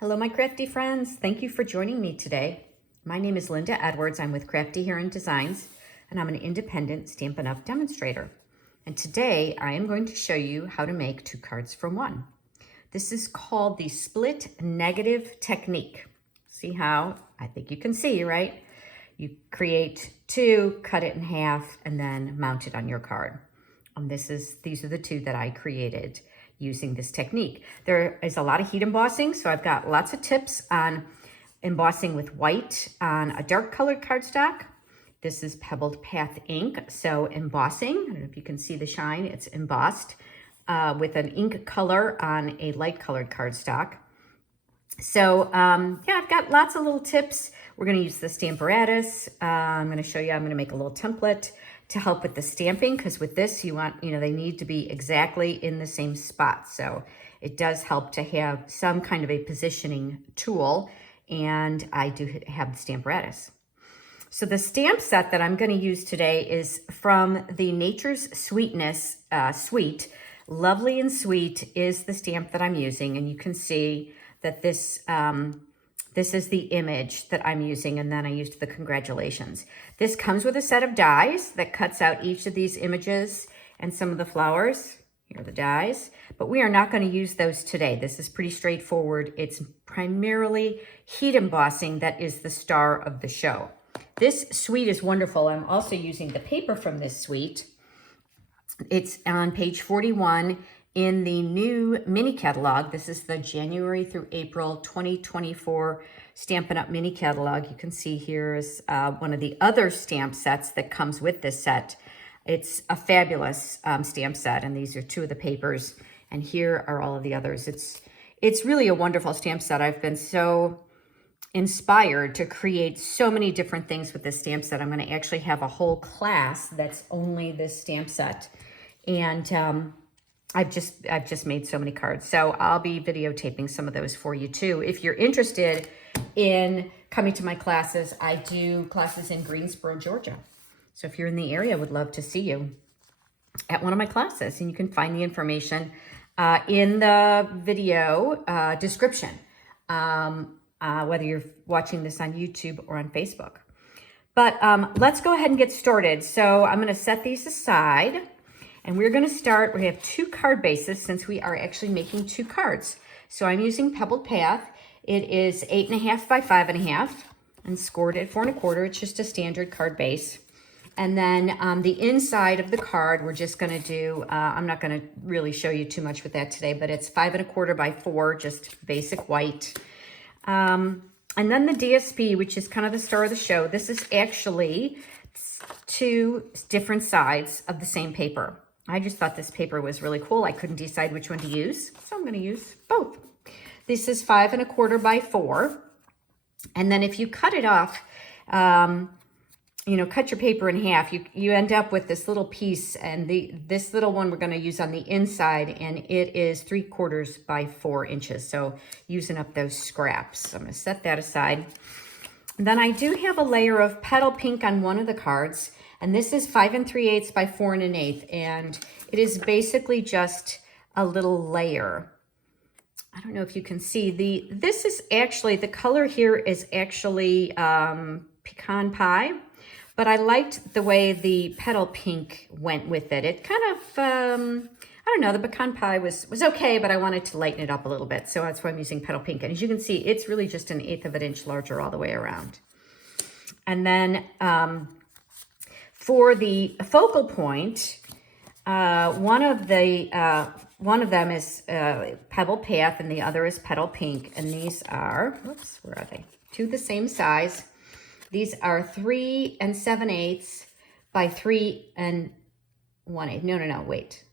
Hello, my crafty friends. Thank you for joining me today. My name is Linda Edwards. I'm with Crafty Heron Designs, and I'm an independent Stampin' Up! Demonstrator. And today I am going to show you how to make 2 cards for 1. This is called the split negative technique. See how? I think you can see, right? You create 2, cut it in half, and then mount it on your card. These are the 2 that I created using this technique. There is a lot of heat embossing, so I've got lots of tips on embossing with white on a dark colored cardstock. This is Pebbled Path ink, so embossing, I don't know if you can see the shine, it's embossed with an ink color on a light colored cardstock. So yeah, I've got lots of little tips. We're gonna use the Stamparatus. I'm gonna show you, I'm gonna make a little template to help with the stamping, because with this you want, they need to be exactly in the same spot. So it does help to have some kind of a positioning tool, and I do have the Stamparatus. So the stamp set that I'm going to use today is from the Nature's Sweetness suite. Lovely and Sweet is the stamp that I'm using, and you can see that this is the image that I'm using, and then I used the congratulations. This comes with a set of dies that cuts out each of these images and some of the flowers. Here are the dies, but we are not going to use those today. This is pretty straightforward. It's primarily heat embossing that is the star of the show. This suite is wonderful. I'm also using the paper from this suite. It's on page 41 in the new mini catalog. This is the January through April 2024 Stampin' Up! Mini catalog. You can see here is one of the other stamp sets that comes with this set. It's a fabulous stamp set, and these are 2 of the papers, and here are all of the others. It's really a wonderful stamp set. I've been so inspired to create so many different things with this stamp set. I'm going to actually have a whole class that's only this stamp set, and I've just made so many cards. So I'll be videotaping some of those for you too. If you're interested in coming to my classes, I do classes in Greensboro, Georgia. So if you're in the area, I would love to see you at one of my classes. And you can find the information in the video description, whether you're watching this on YouTube or on Facebook. But let's go ahead and get started. So I'm going to set these aside. And we're going to start, we have 2 card bases since we are actually making 2 cards. So I'm using Pebbled Path. It is 8.5 by 5.5 and scored at 4 1/4. It's just a standard card base. And then the inside of the card, we're just going to do, I'm not going to really show you too much with that today, but it's 5 1/4 by 4, just basic white. And then the DSP, which is kind of the star of the show. This is actually 2 different sides of the same paper. I just thought this paper was really cool. I couldn't decide which one to use, so I'm going to use both. This is 5 1/4 by 4. And then if you cut it off, cut your paper in half, you end up with this little piece, and this little one we're going to use on the inside, and it is 3/4 by 4 inches. So using up those scraps. So I'm going to set that aside. And then I do have a layer of Petal pink on one of the cards. And this is 5 3/8 by 4 1/8, and it is basically just a little layer. I don't know if you can see this is actually, the color here is actually pecan pie, but I liked the way the Petal pink went with it. It kind of, I don't know, the pecan pie was okay, but I wanted to lighten it up a little bit, so that's why I'm using Petal pink. And as you can see, it's really just 1/8 of an inch larger all the way around. And then for the focal point, one of them is Pebbled Path, and the other is Petal Pink. And these are, whoops, where are they? 2 the same size. These are 3 7/8 by 3 1/8. No, wait.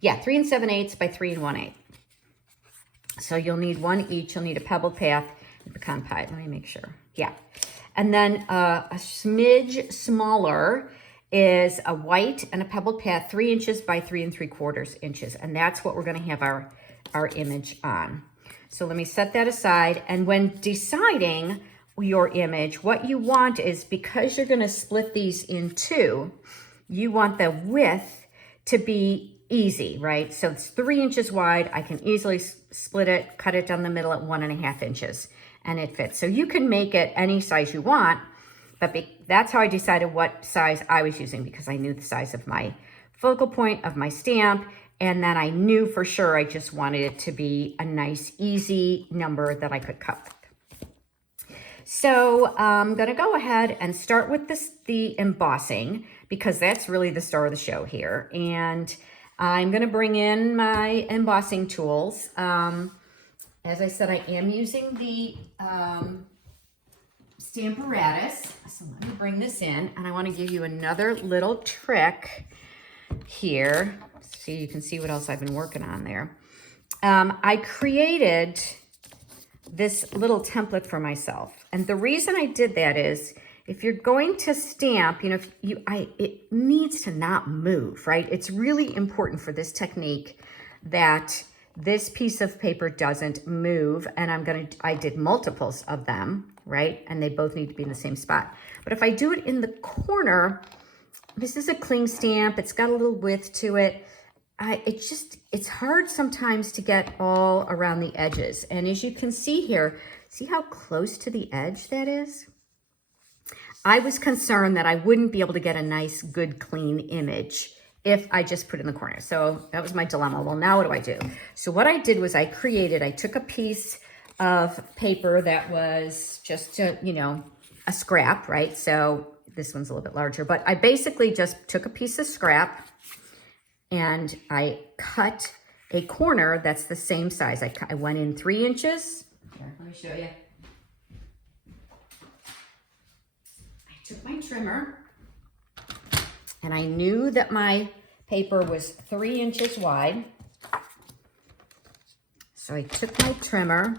Yeah, 3 7/8 by 3 1/8. So you'll need 1 each. You'll need a Pebbled Path and pecan pie. Let me make sure. Yeah. And then a smidge smaller is a white and a Pebbled Path, 3 inches by 3 3/4 inches. And that's what we're going to have our image on. So let me set that aside. And when deciding your image, what you want is, because you're going to split these in 2, you want the width to be easy, right? So it's 3 inches wide. I can easily split it, cut it down the middle at 1.5 inches, and it fits. So you can make it any size you want, but that's how I decided what size I was using, because I knew the size of my focal point of my stamp, and then I knew for sure I just wanted it to be a nice, easy number that I could cut with. So I'm gonna go ahead and start with the embossing, because that's really the star of the show here. And I'm gonna bring in my embossing tools. As I said, I am using the Stamparatus. So let me bring this in, and I wanna give you another little trick here, so you can see what else I've been working on there. I created this little template for myself. And the reason I did that is, if you're going to stamp, you know, it needs to not move, right? It's really important for this technique that this piece of paper doesn't move. And I did multiples of them, right? And they both need to be in the same spot. But if I do it in the corner, this is a cling stamp. It's got a little width to it. It's hard sometimes to get all around the edges. And as you can see here, see how close to the edge that is? I was concerned that I wouldn't be able to get a nice, good, clean image if I just put it in the corner. So that was my dilemma. Well, now what do I do? So what I did was I took a piece of paper that was just, a scrap, right? So this one's a little bit larger, but I basically just took a piece of scrap and I cut a corner that's the same size. I went in 3 inches. Here, let me show you. I took my trimmer, and I knew that my paper was 3 inches wide. So I took my trimmer,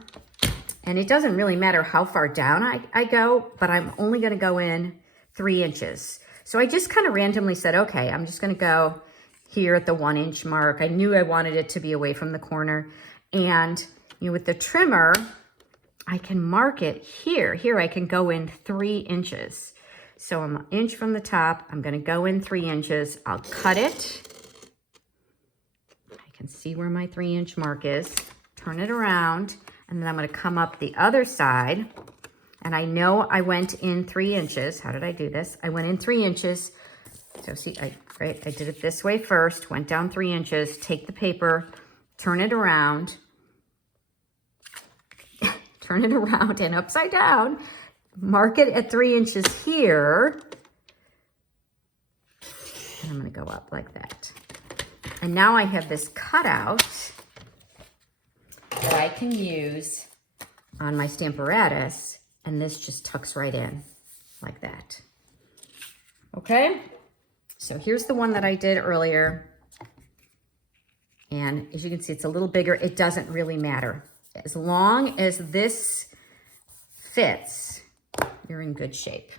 and it doesn't really matter how far down I go, but I'm only gonna go in 3 inches. So I just kind of randomly said, okay, I'm just gonna go here at the 1 inch mark. I knew I wanted it to be away from the corner. And with the trimmer, I can mark it here. Here I can go in 3 inches. So I'm 1 inch from the top. I'm gonna go in 3 inches. I'll cut it. I can see where my 3 inch mark is. Turn it around, and then I'm gonna come up the other side. And I know I went in 3 inches. How did I do this? I went in 3 inches. So see, I did it this way first, went down 3 inches, take the paper, turn it around and upside down, mark it at 3 inches here. And I'm gonna go up like that. And now I have this cutout that I can use on my Stamparatus, and this just tucks right in like that. Okay? So here's the one that I did earlier. And as you can see, it's a little bigger. It doesn't really matter. As long as this fits, you're in good shape.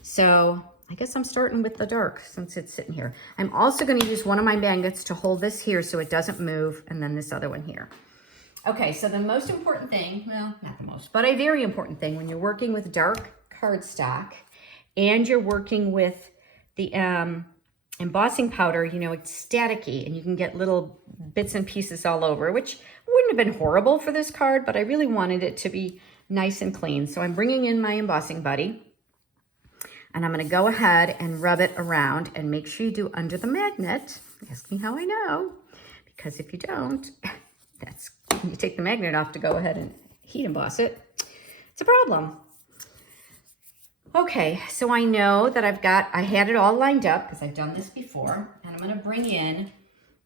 So I guess I'm starting with the dark since it's sitting here. I'm also going to use one of my magnets to hold this here so it doesn't move, and then this other one here. Okay, so the most important thing, well, not the most, but a very important thing when you're working with dark cardstock and you're working with the embossing powder, it's staticky and you can get little bits and pieces all over, which wouldn't have been horrible for this card, but I really wanted it to be nice and clean. So I'm bringing in my embossing buddy, and I'm going to go ahead and rub it around, and make sure you do under the magnet. Ask me how I know, because if you don't, you take the magnet off to go ahead and heat emboss it. It's a problem. Okay, so I know that I had it all lined up because I've done this before, and I'm going to bring in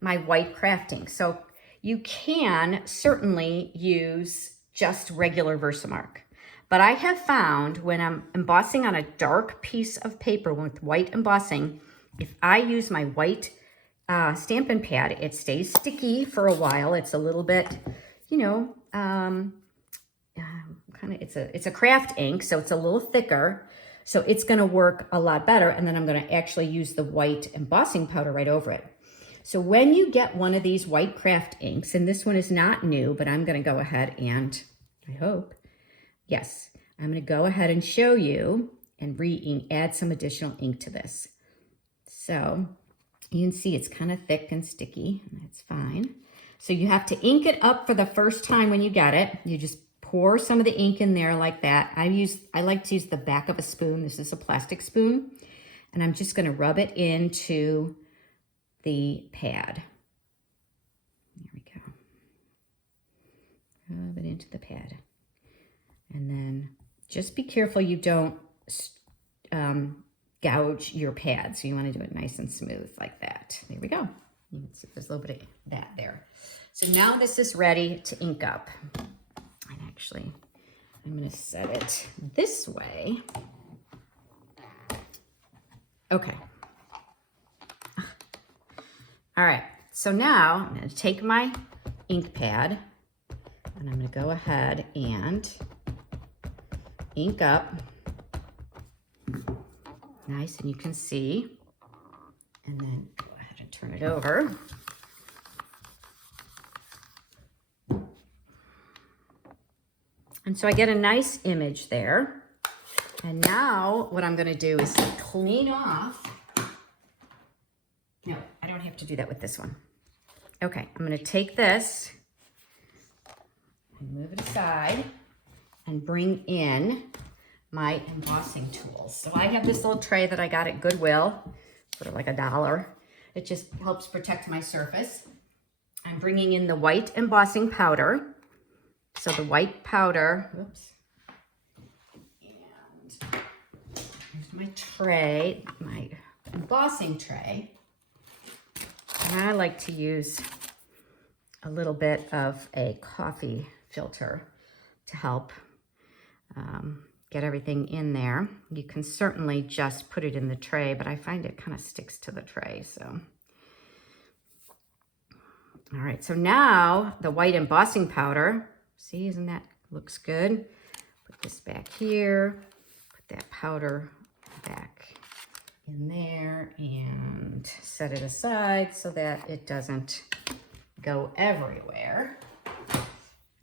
my white crafting. So you can certainly use just regular Versamark, but I have found when I'm embossing on a dark piece of paper with white embossing, if I use my white Stampin' Pad, it stays sticky for a while. It's a little bit, it's a craft ink, so it's a little thicker. So it's going to work a lot better. And then I'm going to actually use the white embossing powder right over it. So when you get one of these white craft inks, and this one is not new, but I'm going to go ahead and, I hope, yes, I'm going to go ahead and show you and add some additional ink to this. So You can see it's kind of thick and sticky, and that's fine. So you have to ink it up for the first time when you get it. You just pour some of the ink in there like that. I like to use the back of a spoon. This is a plastic spoon. And I'm just going to rub it into the pad. There we go. Rub it into the pad. And then just be careful you don't gouge your pad. So you want to do it nice and smooth like that. There we go. You can see there's a little bit of that there. So now this is ready to ink up. And actually, I'm going to set it this way. Okay. All right. So now I'm going to take my ink pad and I'm going to go ahead and ink up. Nice, and you can see. And then go ahead and turn it over. And so I get a nice image there. And now what I'm going to do is clean off. No, I don't have to do that with this one. Okay, I'm going to take this and move it aside and bring in my embossing tools. So I have this little tray that I got at Goodwill for like $1. It just helps protect my surface. I'm bringing in the white embossing powder. So the white powder, whoops. And here's my tray, my embossing tray. And I like to use a little bit of a coffee filter to help get everything in there. You can certainly just put it in the tray, but I find it kind of sticks to the tray, so. All right, so now the white embossing powder, see, isn't that, looks good? Put this back here, put that powder back in there and set it aside so that it doesn't go everywhere.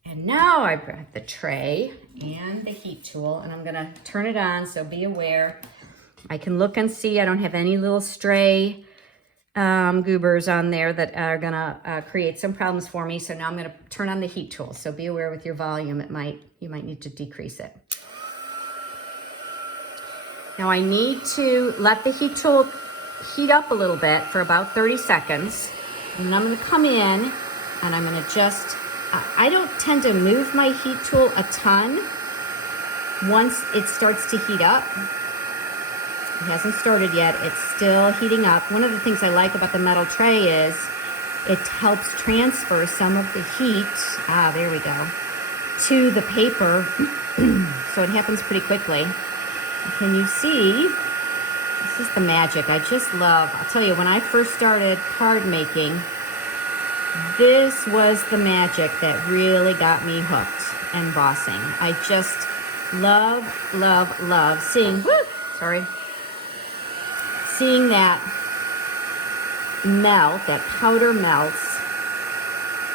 And now I've got the tray and the heat tool, and I'm gonna turn it on, so be aware. I can look and see I don't have any little stray goobers on there that are gonna create some problems for me. So now I'm gonna turn on the heat tool. So be aware with your volume, you might need to decrease it. Now I need to let the heat tool heat up a little bit for about 30 seconds. And then I'm gonna come in and I'm gonna just, I don't tend to move my heat tool a ton once it starts to heat up. It hasn't started yet, it's still heating up. One of the things I like about the metal tray is it helps transfer some of the heat, there we go, to the paper. So it happens pretty quickly. Can you see? This is the magic. I just love, I'll tell you, when I first started card making, this was the magic that really got me hooked embossing. I just love, love, love seeing, seeing that melt, that powder melts,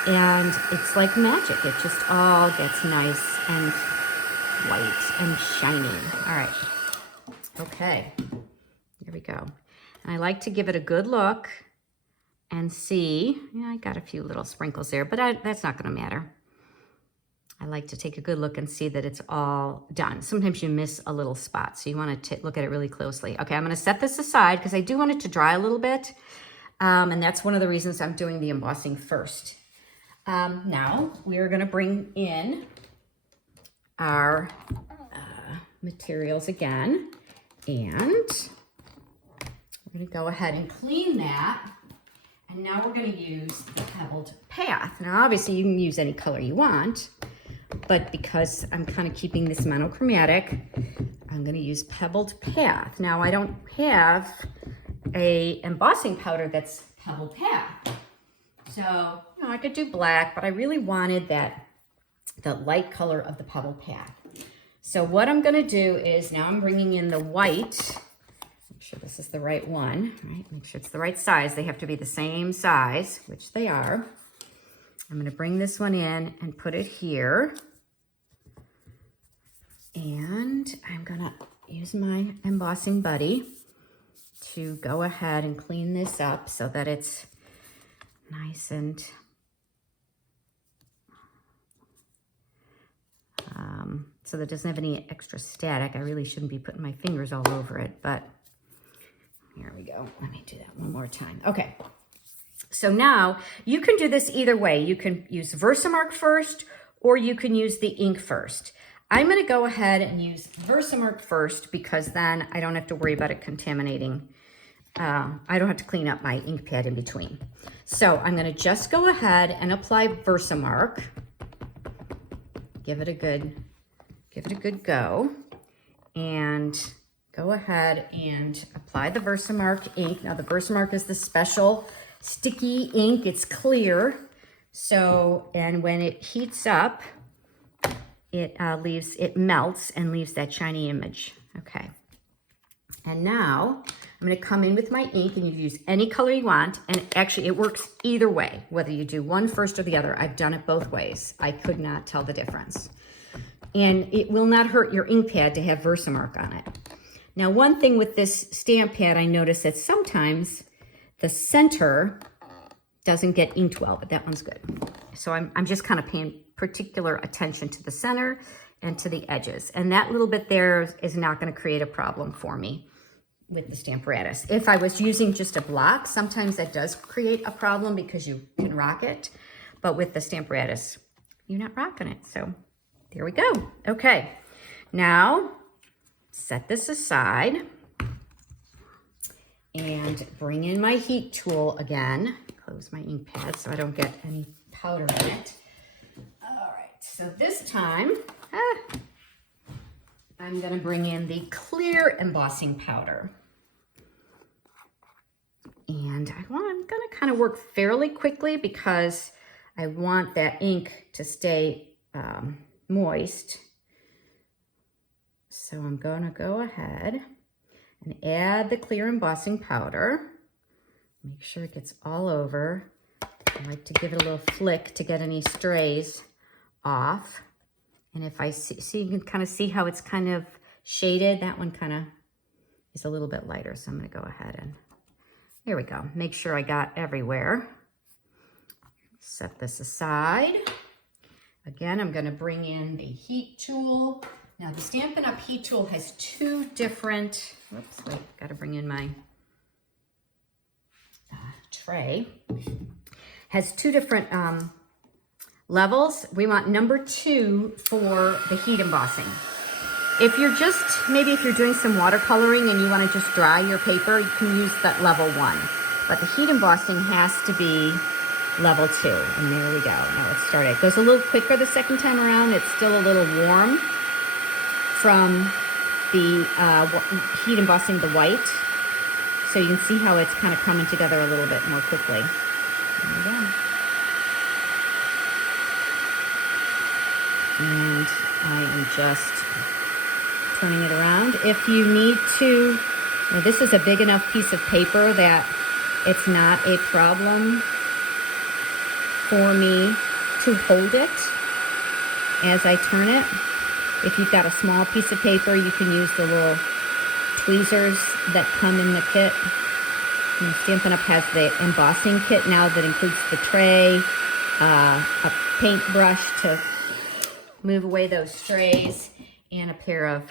and it's like magic. It just all gets nice and white and shiny. All right. Okay. Here we go. And I like to give it a good look and see. Yeah, I got a few little sprinkles there, but that's not going to matter. I like to take a good look and see that it's all done. Sometimes you miss a little spot, so you want to look at it really closely. Okay, I'm going to set this aside because I do want it to dry a little bit, and that's one of the reasons I'm doing the embossing first. Now, we're going to bring in our materials again, and we're going to go ahead and clean that. And now we're going to use the pebbled path. Now, obviously, you can use any color you want, but because I'm kind of keeping this monochromatic, I'm going to use pebbled path. Now, I don't have a embossing powder that's pebbled path. So, I could do black, but I really wanted the light color of the pebbled path. So what I'm going to do is now I'm bringing in the white. Make sure this is the right one, right? Make sure it's the right size. They have to be the same size, which they are. I'm going to bring this one in and put it here. And I'm going to use my embossing buddy to go ahead and clean this up so that it's nice and so that it doesn't have any extra static. I really shouldn't be putting my fingers all over it, but here we go. Let me do that one more time. Okay. So now you can do this either way. You can use Versamark first, or you can use the ink first. I'm going to go ahead and use Versamark first because then I don't have to worry about it contaminating. I don't have to clean up my ink pad in between. So I'm going to just go ahead and apply Versamark. Give it a good go. And go ahead and apply the Versamark ink. Now the Versamark is the special sticky ink. It's clear. So, and when it heats up, it melts and leaves that shiny image. Okay. And now I'm going to come in with my ink, and you use any color you want. And actually it works either way, whether you do one first or the other. I've done it both ways. I could not tell the difference. And it will not hurt your ink pad to have Versamark on it. Now, one thing with this stamp pad, I notice that sometimes the center doesn't get inked well, but that one's good. So I'm just kind of paying particular attention to the center and to the edges. And that little bit there is not going to create a problem for me with the Stamparatus. If I was using just a block, sometimes that does create a problem because you can rock it. But with the Stamparatus, you're not rocking it. So there we go. Okay, now set this aside and bring in my heat tool again. Close my ink pad so I don't get any powder in it. All right, so this time, I'm gonna bring in the clear embossing powder. And I'm gonna kind of work fairly quickly because I want that ink to stay moist. So I'm gonna go ahead and add the clear embossing powder. Make sure it gets all over. I like to give it a little flick to get any strays off. And if I see you can kind of see how it's kind of shaded. That one kind of is a little bit lighter. So I'm gonna go ahead and, there we go. Make sure I got everywhere. Set this aside. Again, I'm gonna bring in the heat tool. Now the Stampin' Up! Heat tool has two different, whoops, wait, gotta bring in my tray. Has two different levels. We want number 2 for the heat embossing. If you're maybe if you're doing some watercoloring and you wanna just dry your paper, you can use that level 1. But the heat embossing has to be level 2. And there we go, now let's start it. It goes a little quicker the second time around. It's still a little warm from the heat embossing the white. So you can see how it's kind of coming together a little bit more quickly. There we go. And I am just turning it around. If you need to, this is a big enough piece of paper that it's not a problem for me to hold it as I turn it. If you've got a small piece of paper, you can use the little tweezers that come in the kit. And Stampin' Up! Has the embossing kit now that includes the tray, a paintbrush to move away those strays, and a pair of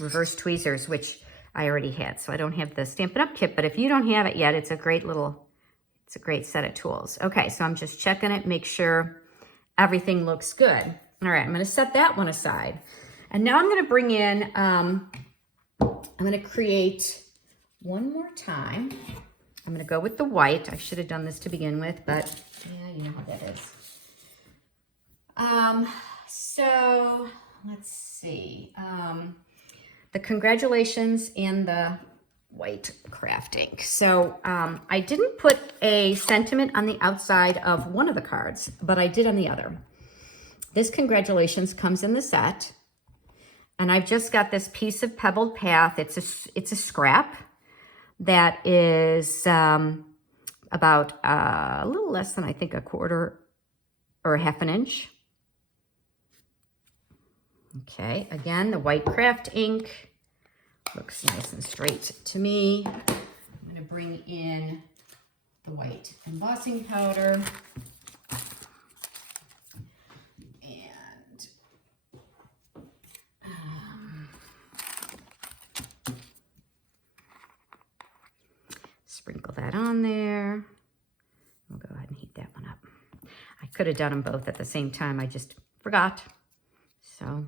reverse tweezers, which I already had. So I don't have the Stampin' Up! Kit, but if you don't have it yet, it's a great set of tools. Okay, so I'm just checking it, make sure everything looks good. All right, I'm gonna set that one aside. And now I'm gonna bring in, I'm gonna create one more time. I'm gonna go with the white. I should have done this to begin with, but yeah, you know how that is. So let's see. The congratulations and the white craft ink. So I didn't put a sentiment on the outside of one of the cards, but I did on the other. This congratulations comes in the set, and I've just got this piece of pebbled path. It's a scrap that is about a little less than, I think, a quarter or a half an inch. Okay, again, the white craft ink Looks nice and straight to me. I'm going to bring in the white embossing powder. And sprinkle that on there. We'll go ahead and heat that one up. I could have done them both at the same time. I just forgot. So,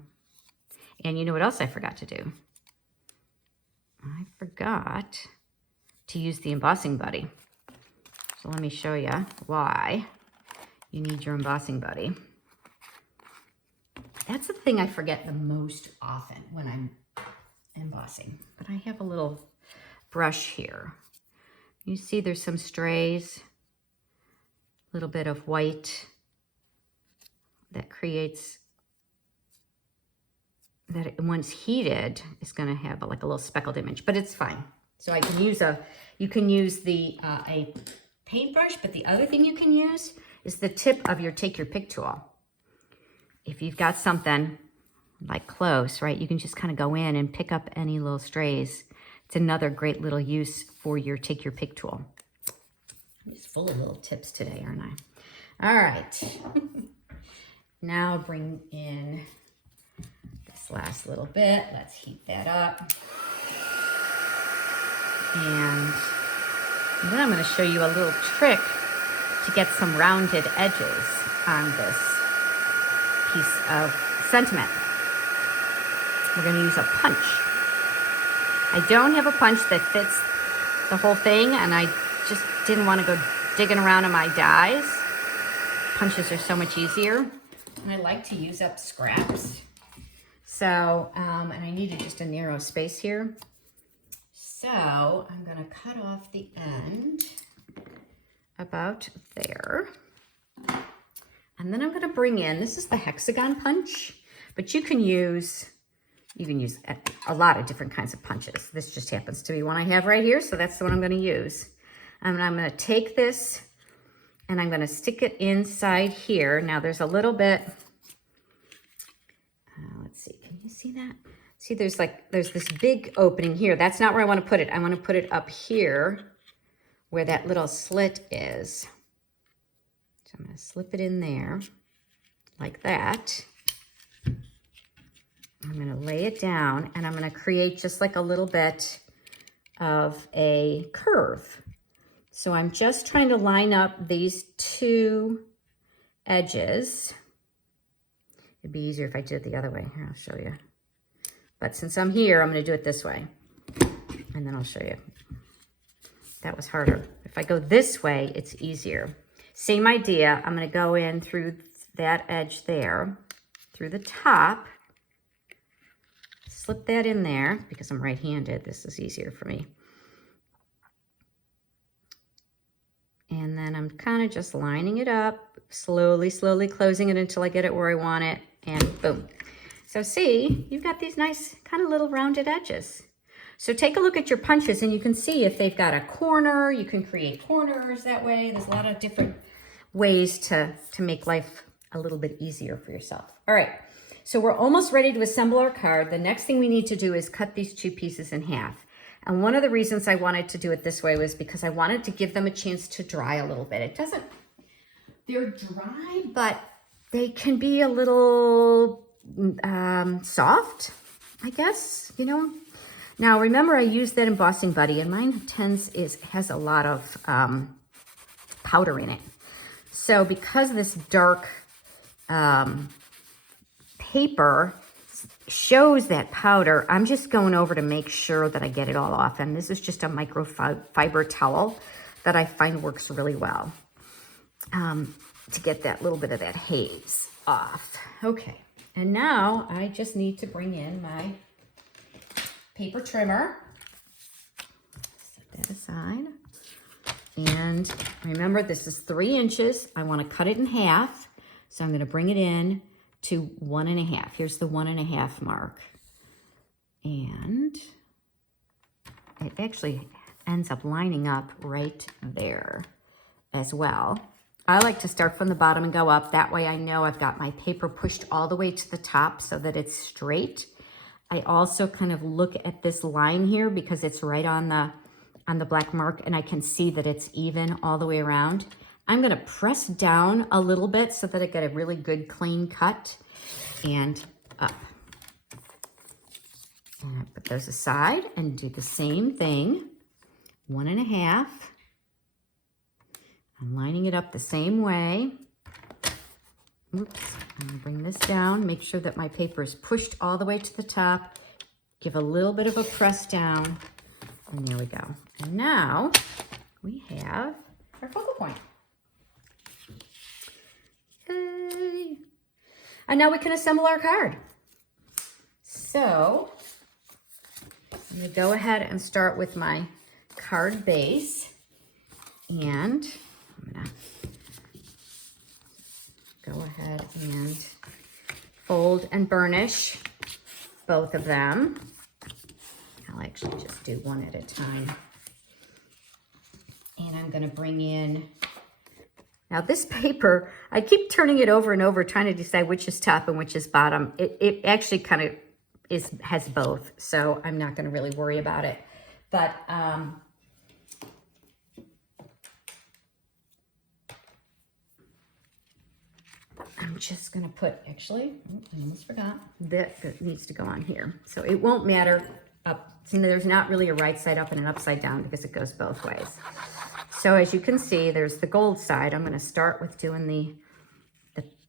and you know what else I forgot to do? I forgot to use the embossing buddy. So let me show you why you need your embossing buddy. That's the thing I forget the most often when I'm embossing. But I have a little brush here. You see there's some strays, a little bit of white that creates, that it, once heated is going to have like a little speckled image, but it's fine. So I can use you can use the a paintbrush, but the other thing you can use is the tip of your take your pick tool. If you've got something like close, right, you can just kind of go in and pick up any little strays. It's another great little use for your take your pick tool. I'm just full of little tips today, aren't I? All right. Now bring in this last little bit. Let's heat that up. And then I'm going to show you a little trick to get some rounded edges on this piece of sentiment. We're going to use a punch. I don't have a punch that fits the whole thing, and I just didn't want to go digging around in my dies. Punches are so much easier. And I like to use up scraps. So, and I needed just a narrow space here. So I'm going to cut off the end about there. And then I'm going to bring in, this is the hexagon punch, but you can use a lot of different kinds of punches. This just happens to be one I have right here, so that's the one I'm going to use. And I'm going to take this and I'm going to stick it inside here. Now there's a little bit, let's see, can you see that? See, there's this big opening here. That's not where I want to put it. I want to put it up here where that little slit is. So I'm going to slip it in there like that. I'm going to lay it down and I'm going to create just like a little bit of a curve. So I'm just trying to line up these two edges. It'd be easier if I did it the other way. Here, I'll show you. But since I'm here, I'm going to do it this way. And then I'll show you. That was harder. If I go this way, it's easier. Same idea. I'm going to go in through that edge there, through the top. Slip that in there because I'm right-handed. This is easier for me. And then I'm kind of just lining it up, slowly closing it until I get it where I want it, and boom. So see, you've got these nice kind of little rounded edges. So take a look at your punches and you can see if they've got a corner, you can create corners that way. There's a lot of different ways to make life a little bit easier for yourself. All right, so we're almost ready to assemble our card. The next thing we need to do is cut these two pieces in half. And one of the reasons I wanted to do it this way was because I wanted to give them a chance to dry a little bit. They're dry, but they can be a little soft, I guess, you know. Now remember, I used that embossing buddy, and mine has a lot of powder in it. So because this dark paper shows that powder, I'm just going over to make sure that I get it all off. And this is just a microfiber towel that I find works really well to get that little bit of that haze off. Okay, and now I just need to bring in my paper trimmer. Set that aside. And remember, this is 3 inches. I want to cut it in half. So I'm going to bring it in to 1.5. Here's the 1.5 mark. And it actually ends up lining up right there as well. I like to start from the bottom and go up. That way I know I've got my paper pushed all the way to the top so that it's straight. I also kind of look at this line here because it's right on the black mark, and I can see that it's even all the way around. I'm gonna press down a little bit so that I get a really good clean cut and up. And I put those aside and do the same thing. 1.5. I'm lining it up the same way. Oops, I'm gonna bring this down, make sure that my paper is pushed all the way to the top, give a little bit of a press down, and there we go. And now we have our focal point. Yay. And now we can assemble our card. So I'm gonna go ahead and start with my card base, and I'm gonna go ahead and fold and burnish both of them. I'll actually just do one at a time. And I'm gonna bring in, now this paper, I keep turning it over and over trying to decide which is top and which is bottom. It actually kind of has both, so I'm not gonna really worry about it. But I'm just gonna put, actually, I almost forgot, that needs to go on here. So it won't matter up, so there's not really a right side up and an upside down because it goes both ways. So as you can see, there's the gold side. I'm gonna start with doing the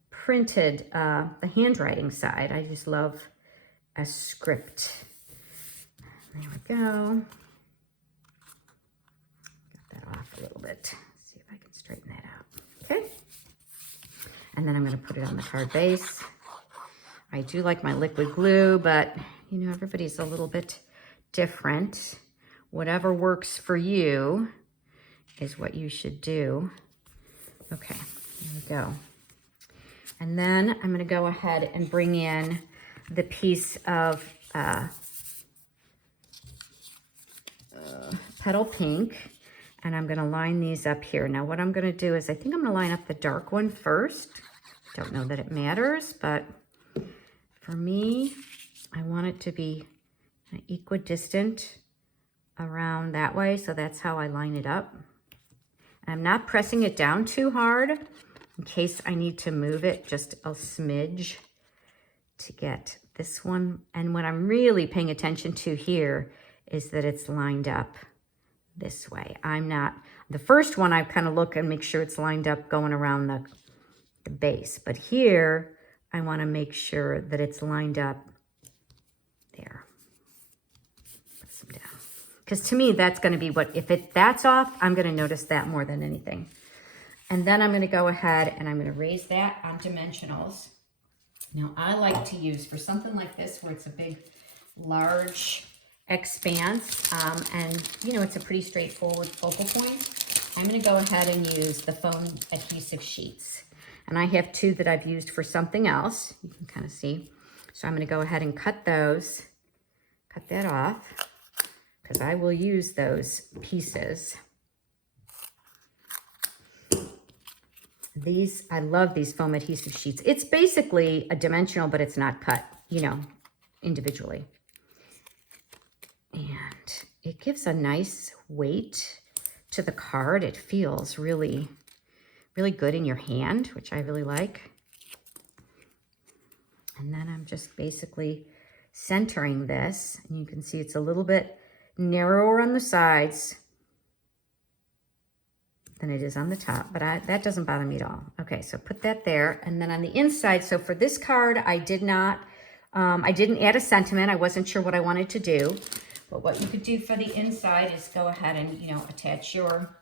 printed, the handwriting side. I just love a script. There we go. Got that off a little bit. Let's see if I can straighten that out. Okay. And then I'm going to put it on the card base. I do like my liquid glue, but you know, everybody's a little bit different. Whatever works for you is what you should do. Okay, here we go. And then I'm going to go ahead and bring in the piece of Petal Pink, and I'm going to line these up here. Now what I'm going to do is I think I'm going to line up the dark one first. Don't know that it matters, but for me, I want it to be equidistant around that way, so that's how I line it up. I'm not pressing it down too hard in case I need to move it just a smidge to get this one. And what I'm really paying attention to here is that it's lined up this way. I'm not, the first one I kind of look and make sure it's lined up going around the base, but here I want to make sure that it's lined up there. Put some down, because to me that's going to be what, if that's off, I'm going to notice that more than anything. And then I'm going to go ahead and I'm going to raise that on dimensionals. Now I like to use, for something like this where it's a big large expanse, and you know, it's a pretty straightforward focal point, I'm going to go ahead and use the foam adhesive sheets. And I have 2 that I've used for something else. You can kind of see. So I'm going to go ahead and cut those, cut that off, because I will use those pieces. These, I love these foam adhesive sheets. It's basically a dimensional, but it's not cut, you know, individually. And it gives a nice weight to the card. It feels really good in your hand, which I really like. And then I'm just basically centering this, and you can see it's a little bit narrower on the sides than it is on the top, but that doesn't bother me at all. Okay, so put that there, and then on the inside, so for this card, I didn't add a sentiment. I wasn't sure what I wanted to do, but what you could do for the inside is go ahead and, you know, attach your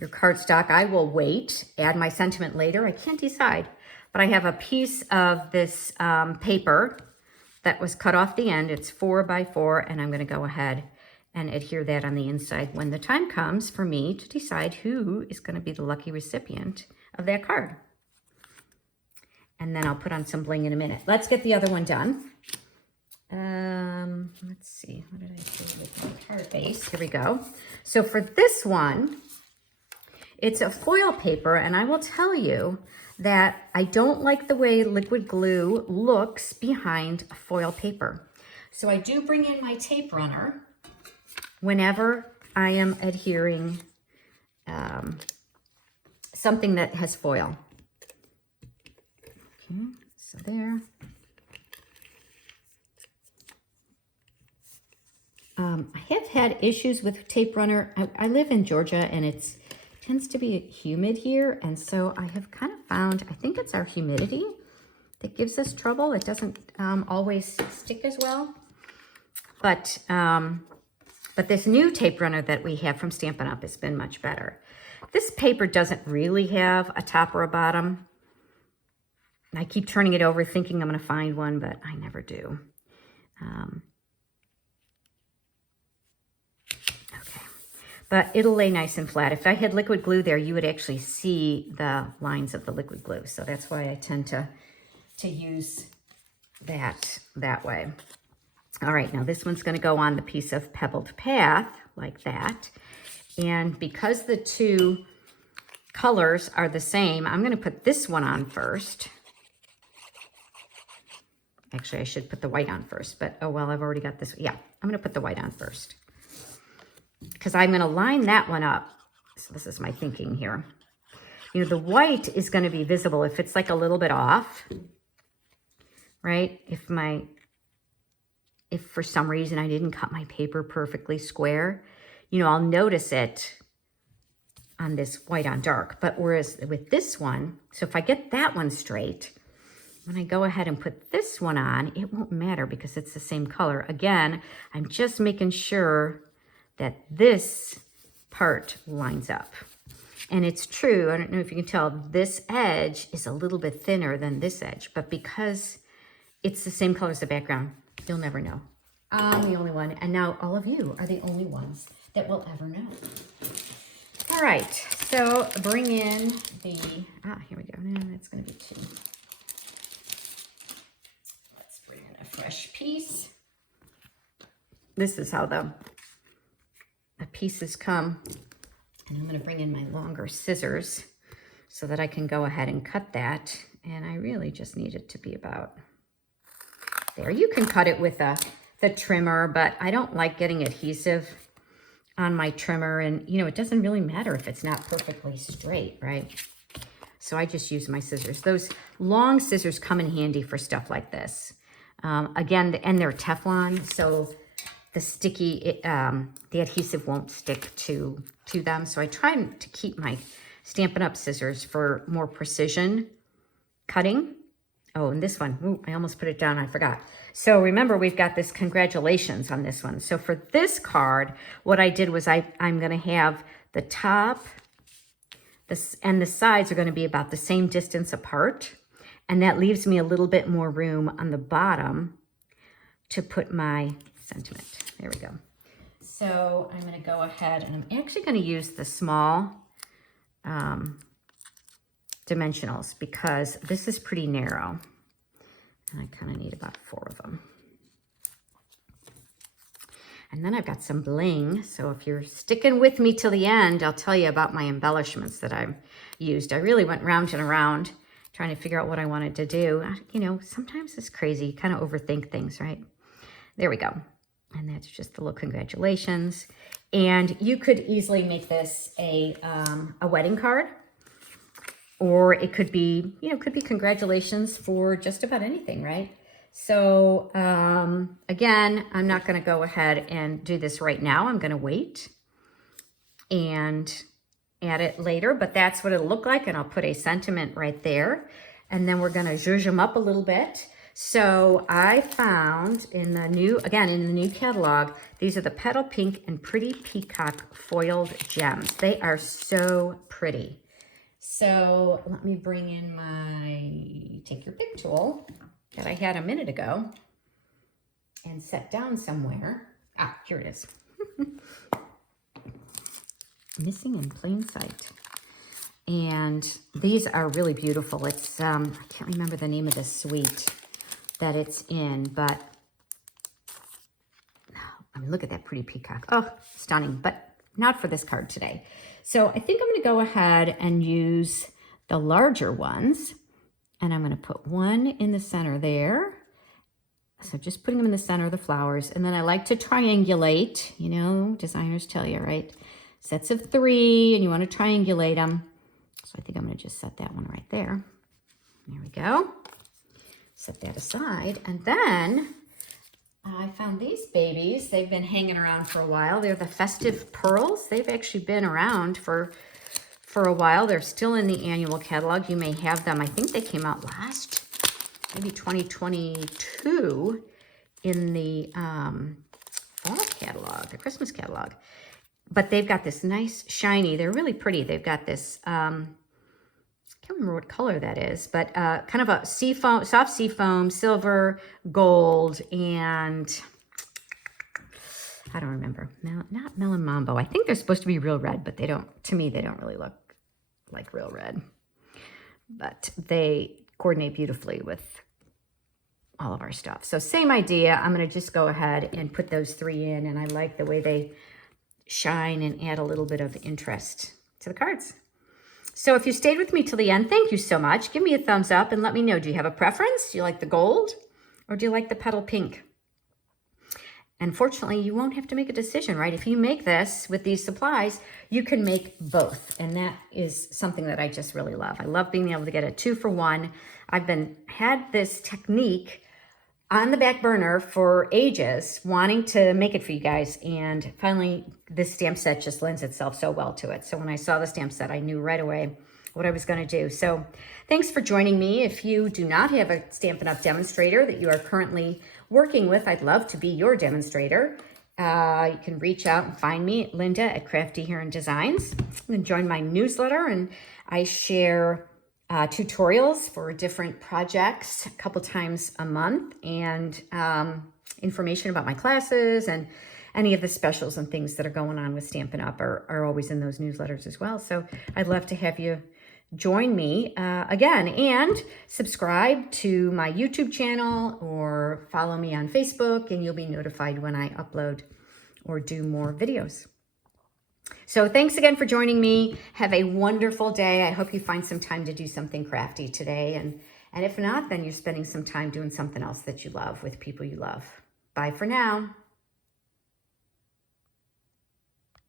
cardstock. I will wait, add my sentiment later. I can't decide, but I have a piece of this paper that was cut off the end. It's 4 by 4, and I'm going to go ahead and adhere that on the inside when the time comes for me to decide who is going to be the lucky recipient of that card. And then I'll put on some bling in a minute. Let's get the other one done. Let's see, what did I do with my card base? Here we go. So for this one, it's a foil paper, and I will tell you that I don't like the way liquid glue looks behind foil paper. So I do bring in my tape runner whenever I am adhering something that has foil. Okay, so there. I have had issues with tape runner. I live in Georgia and it tends to be humid here. And so I have kind of found, I think it's our humidity that gives us trouble. It doesn't always stick as well. But this new tape runner that we have from Stampin' Up! Has been much better. This paper doesn't really have a top or a bottom. I keep turning it over thinking I'm going to find one, but I never do. Okay, but it'll lay nice and flat. If I had liquid glue there, you would actually see the lines of the liquid glue. So that's why I tend to use that way. All right, now this one's going to go on the piece of pebbled path like that. And because the two colors are the same, I'm going to put this one on first. Actually, I should put the white on first, but oh well, I've already got this. Yeah, I'm going to put the white on first because I'm going to line that one up. So this is my thinking here. You know, the white is going to be visible if it's like a little bit off, right? If for some reason I didn't cut my paper perfectly square, you know, I'll notice it on this white on dark. But whereas with this one, so if I get that one straight, when I go ahead and put this one on, it won't matter because it's the same color. Again, I'm just making sure that this part lines up. And it's true, I don't know if you can tell, this edge is a little bit thinner than this edge, but because it's the same color as the background, you'll never know. I'm the only one, and now all of you are the only ones that will ever know. All right, so bring in the, here we go, that's gonna be two. Let's bring in a fresh piece. This is how the pieces come. And I'm gonna bring in my longer scissors so that I can go ahead and cut that. And I really just need it to be about there. You can cut it with the trimmer, but I don't like getting adhesive on my trimmer. And, you know, it doesn't really matter if it's not perfectly straight, right? So I just use my scissors. Those long scissors come in handy for stuff like this. Again, and they're Teflon, so the sticky, the adhesive won't stick to them. So I try to keep my Stampin' Up! Scissors for more precision cutting. Oh, and this one, ooh, I almost put it down, I forgot. So remember, we've got this congratulations on this one. So for this card, what I did was I'm gonna have the top and the sides are gonna be about the same distance apart. And that leaves me a little bit more room on the bottom to put my sentiment. There we go. So I'm gonna go ahead and I'm actually gonna use the small dimensionals because this is pretty narrow and I kind of need about 4 of them. And then I've got some bling. So if you're sticking with me till the end, I'll tell you about my embellishments that I've used. I really went round and around trying to figure out what I wanted to do. You know, sometimes it's crazy. You kind of overthink things, right? There we go. And that's just the little congratulations. And you could easily make this a wedding card. Or it could be, you know, could be congratulations for just about anything, right? So again, I'm not going to go ahead and do this right now. I'm going to wait and add it later, but that's what it'll look like. And I'll put a sentiment right there. And then we're going to zhuzh them up a little bit. So I found in the new catalog, these are the Petal Pink and Pretty Peacock foiled gems. They are so pretty. So let me bring in my take your pick tool that I had a minute ago and set down somewhere. Ah, here it is. Missing in plain sight. And these are really beautiful. It's, I can't remember the name of the suite that it's in, but I mean, look at that pretty peacock. Oh, stunning, but not for this card today. So I think I'm going to go ahead and use the larger ones. And I'm going to put one in the center there. So just putting them in the center of the flowers. And then I like to triangulate. You know, designers tell you, right? Sets of 3, and you want to triangulate them. So I think I'm going to just set that one right there. There we go. Set that aside. And then I found these babies. They've been hanging around for a while. They're the Festive Pearls. They've actually been around for a while. They're still in the annual catalog. You may have them. I think they came out last, maybe 2022 in the fall catalog, the Christmas catalog. But they've got this nice shiny, they're really pretty. They've got this, I can't remember what color that is, but kind of a seafoam, soft seafoam, silver, gold, and I don't remember. Not Melon Mambo. I think they're supposed to be real red, but they don't, to me, they don't really look like real red. But they coordinate beautifully with all of our stuff. So same idea. I'm going to just go ahead and put those 3 in, and I like the way they shine and add a little bit of interest to the cards. So if you stayed with me till the end, thank you so much. Give me a thumbs up and let me know, do you have a preference? Do you like the gold or do you like the petal pink? And fortunately, you won't have to make a decision, right? If you make this with these supplies, you can make both. And that is something that I just really love. I love being able to get a 2-for-1. I've had this technique on the back burner for ages, wanting to make it for you guys. And finally, this stamp set just lends itself so well to it. So when I saw the stamp set, I knew right away what I was going to do. So thanks for joining me. If you do not have a Stampin' Up! Demonstrator that you are currently working with, I'd love to be your demonstrator. You can reach out and find me at Linda at Crafty Here in Designs. You can join my newsletter, and I share tutorials for different projects a couple times a month, and information about my classes and any of the specials and things that are going on with Stampin' Up! are always in those newsletters as well. So I'd love to have you join me again, and subscribe to my YouTube channel or follow me on Facebook, and you'll be notified when I upload or do more videos. So thanks again for joining me. Have a wonderful day. I hope you find some time to do something crafty today. And if not, then you're spending some time doing something else that you love with people you love. Bye for now.